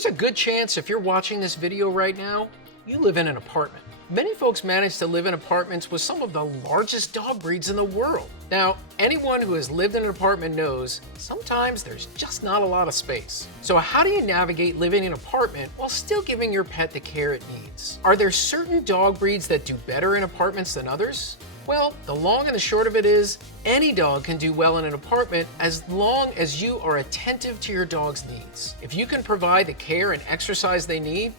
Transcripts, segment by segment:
There's a good chance if you're watching this video right now, you live in an apartment. Many folks manage to live in apartments with some of the largest dog breeds in the world. Now, anyone who has lived in an apartment knows sometimes there's just not a lot of space. So how do you navigate living in an apartment while still giving your pet the care it needs? Are there certain dog breeds that do better in apartments than others? Well, the long and the short of it is, any dog can do well in an apartment as long as you are attentive to your dog's needs. If you can provide the care and exercise they need,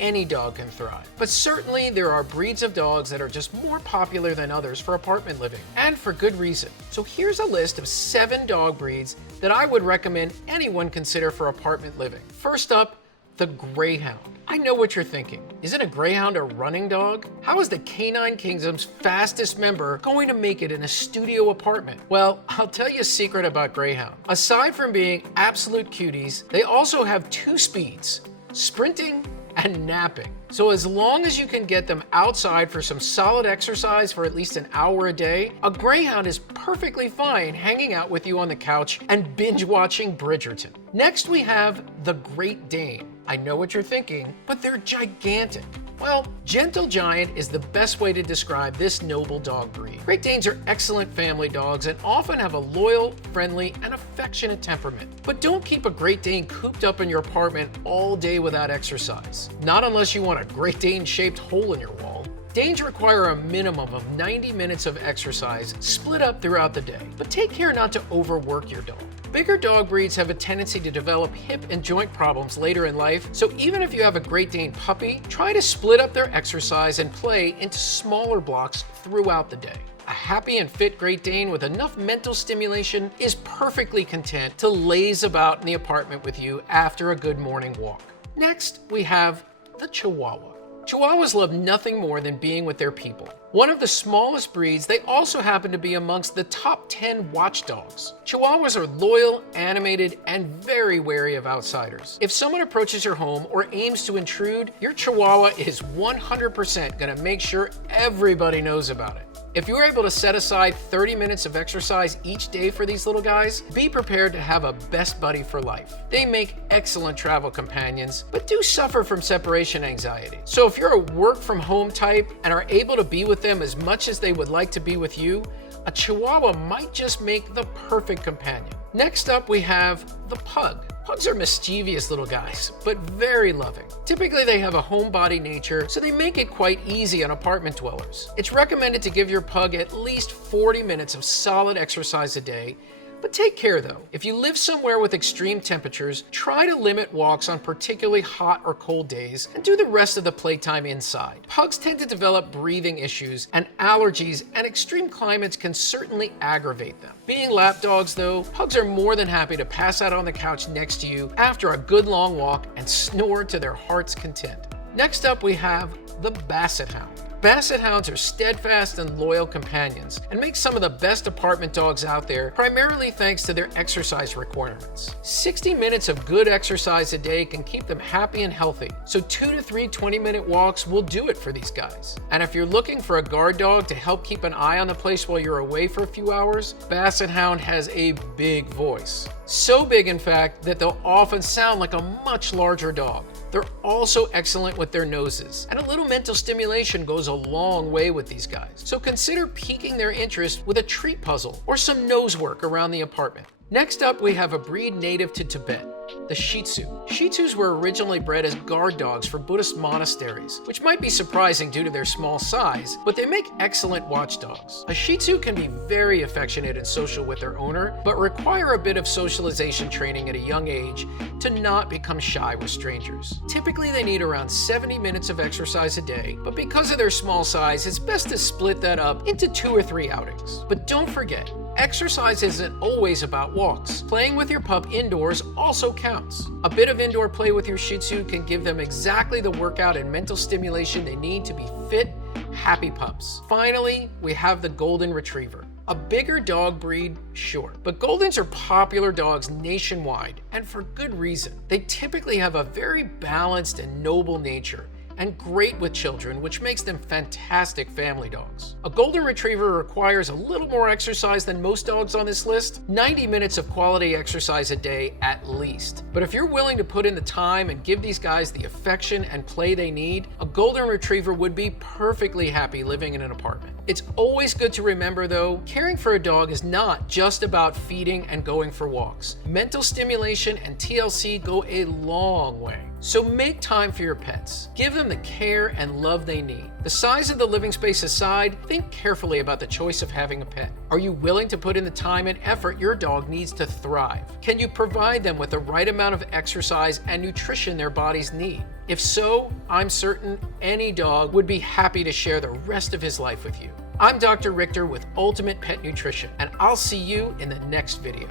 any dog can thrive. But certainly there are breeds of dogs that are just more popular than others for apartment living, and for good reason. So here's a list of 7 dog breeds that I would recommend anyone consider for apartment living. First up, the Greyhound. I know what you're thinking. Isn't a Greyhound a running dog? How is the Canine Kingdom's fastest member going to make it in a studio apartment? Well, I'll tell you a secret about Greyhound. Aside from being absolute cuties, they also have 2 speeds: sprinting and napping. So as long as you can get them outside for some solid exercise for at least an hour a day, a Greyhound is perfectly fine hanging out with you on the couch and binge watching Bridgerton. Next we have the Great Dane. I know what you're thinking, but they're gigantic. Well, gentle giant is the best way to describe this noble dog breed. Great Danes are excellent family dogs and often have a loyal, friendly, and affectionate temperament. But don't keep a Great Dane cooped up in your apartment all day without exercise. Not unless you want a Great Dane-shaped hole in your wall. Danes require a minimum of 90 minutes of exercise split up throughout the day, but take care not to overwork your dog. Bigger dog breeds have a tendency to develop hip and joint problems later in life, so even if you have a Great Dane puppy, try to split up their exercise and play into smaller blocks throughout the day. A happy and fit Great Dane with enough mental stimulation is perfectly content to laze about in the apartment with you after a good morning walk. Next, we have the Chihuahua. Chihuahuas love nothing more than being with their people. One of the smallest breeds, they also happen to be amongst the top 10 watchdogs. Chihuahuas are loyal, animated, and very wary of outsiders. If someone approaches your home or aims to intrude, your Chihuahua is 100% gonna make sure everybody knows about it. If you're able to set aside 30 minutes of exercise each day for these little guys, be prepared to have a best buddy for life. They make excellent travel companions, but do suffer from separation anxiety. So if you're a work from home type and are able to be with them as much as they would like to be with you, a Chihuahua might just make the perfect companion. Next up, we have the Pug. Pugs are mischievous little guys, but very loving. Typically, they have a homebody nature, so they make it quite easy on apartment dwellers. It's recommended to give your pug at least 40 minutes of solid exercise a day. But take care though. If you live somewhere with extreme temperatures, try to limit walks on particularly hot or cold days and do the rest of the playtime inside. Pugs tend to develop breathing issues and allergies, and extreme climates can certainly aggravate them. Being lap dogs though, pugs are more than happy to pass out on the couch next to you after a good long walk and snore to their heart's content. Next up we have the Basset Hound. Basset Hounds are steadfast and loyal companions and make some of the best apartment dogs out there, primarily thanks to their exercise requirements. 60 minutes of good exercise a day can keep them happy and healthy, so 2 to 3 20-minute walks will do it for these guys. And if you're looking for a guard dog to help keep an eye on the place while you're away for a few hours, Basset Hound has a big voice. So big, in fact, that they'll often sound like a much larger dog. They're also excellent with their noses, and a little mental stimulation goes a long way with these guys. So consider piquing their interest with a treat puzzle or some nose work around the apartment. Next up, we have a breed native to Tibet, the Shih Tzu. Shih Tzus were originally bred as guard dogs for Buddhist monasteries, which might be surprising due to their small size, but they make excellent watchdogs. A Shih Tzu can be very affectionate and social with their owner, but require a bit of socialization training at a young age to not become shy with strangers. Typically, they need around 70 minutes of exercise a day, but because of their small size, it's best to split that up into 2 or 3 outings. But don't forget, exercise isn't always about walks. Playing with your pup indoors also counts. A bit of indoor play with your Shih Tzu can give them exactly the workout and mental stimulation they need to be fit, happy pups. Finally, we have the Golden Retriever. A bigger dog breed, sure, but Goldens are popular dogs nationwide, and for good reason. They typically have a very balanced and noble nature, and great with children, which makes them fantastic family dogs. A golden retriever requires a little more exercise than most dogs on this list, 90 minutes of quality exercise a day at least. But if you're willing to put in the time and give these guys the affection and play they need, a golden retriever would be perfectly happy living in an apartment. It's always good to remember though, caring for a dog is not just about feeding and going for walks. Mental stimulation and TLC go a long way. So make time for your pets. Give them the care and love they need. The size of the living space aside, think carefully about the choice of having a pet. Are you willing to put in the time and effort your dog needs to thrive? Can you provide them with the right amount of exercise and nutrition their bodies need? If so, I'm certain any dog would be happy to share the rest of his life with you. I'm Dr. Richter with Ultimate Pet Nutrition, and I'll see you in the next video.